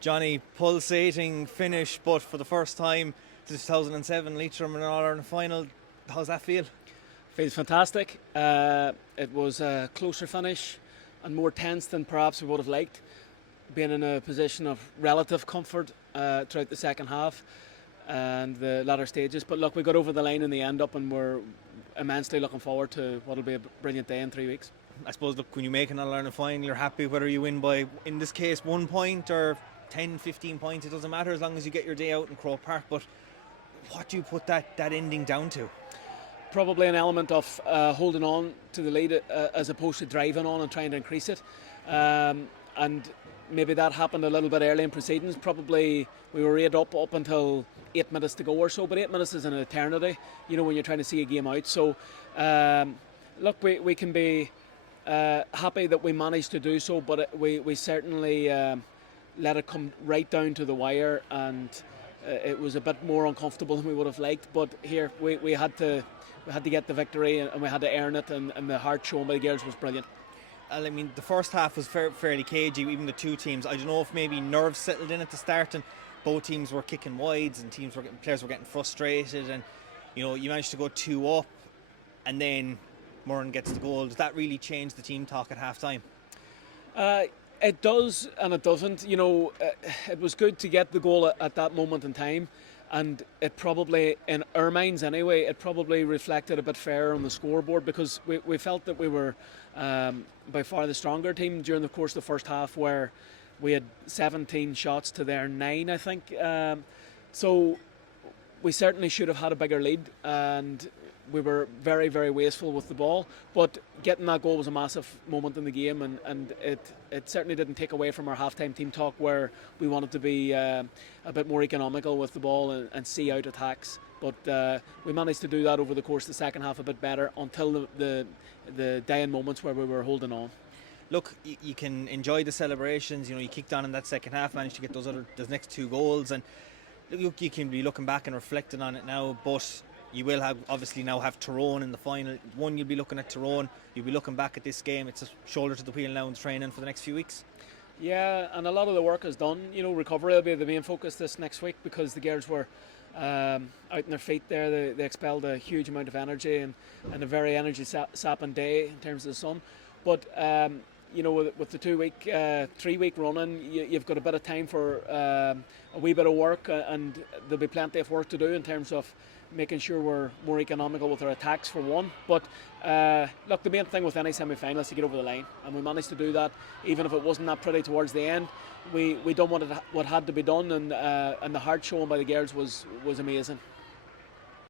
Jonny, pulsating finish, but for the first time since 2007, Leitrim in an All-Ireland final. How's that feel? Feels fantastic. It was a closer finish and more tense than perhaps we would have liked, being in a position of relative comfort throughout the second half and the latter stages. But look, we got over the line in the end up, and we're immensely looking forward to what will be a brilliant day in 3 weeks. I suppose, look, when you make an All-Ireland final, you're happy whether you win by, in this case, 1 point or 10, 15 points. It doesn't matter as long as you get your day out in Croke Park. But what do you put that ending down to? Probably an element of holding on to the lead as opposed to driving on and trying to increase it. And maybe that happened a little bit early in proceedings. Probably we were 8 up until 8 minutes to go or so. But 8 minutes is an eternity, when you're trying to see a game out. So, look, we can be happy that we managed to do so, but we certainly let it come right down to the wire, and it was a bit more uncomfortable than we would have liked. But here we had to get the victory, and we had to earn it, and the heart shown by the girls was brilliant. I mean, the first half was fairly cagey, even the two teams. I don't know if maybe nerves settled in at the start, and both teams were kicking wides, and players were getting frustrated, and you managed to go 2 up, and then Murren gets the goal. Does that really change the team talk at half time? It does and it doesn't. It was good to get the goal at that moment in time, and it probably, in our minds anyway, it probably reflected a bit fairer on the scoreboard, because we felt that we were by far the stronger team during the course of the first half, where we had 17 shots to their 9, I think. So we certainly should have had a bigger lead, and we were very, very wasteful with the ball. But getting that goal was a massive moment in the game, and it certainly didn't take away from our halftime team talk, where we wanted to be a bit more economical with the ball and see out attacks. But we managed to do that over the course of the second half a bit better, until the dying moments where we were holding on. Look, you can enjoy the celebrations. You kicked on in that second half, managed to get those next 2 goals, and look, you can be looking back and reflecting on it now. But you will obviously now have Tyrone in the final. You'll be looking at Tyrone. You'll be looking back at this game. It's a shoulder to the wheel now in training for the next few weeks. Yeah, and a lot of the work is done. Recovery will be the main focus this next week, because the girls were out on their feet there. They expelled a huge amount of energy and a very energy sapping day in terms of the sun. But with the 3-week running, you've got a bit of time for a wee bit of work, and there'll be plenty of work to do in terms of making sure we're more economical with our attacks, for one. But look, the main thing with any semi-final is to get over the line, and we managed to do that, even if it wasn't that pretty towards the end. We done what had to be done, and the heart shown by the girls was amazing.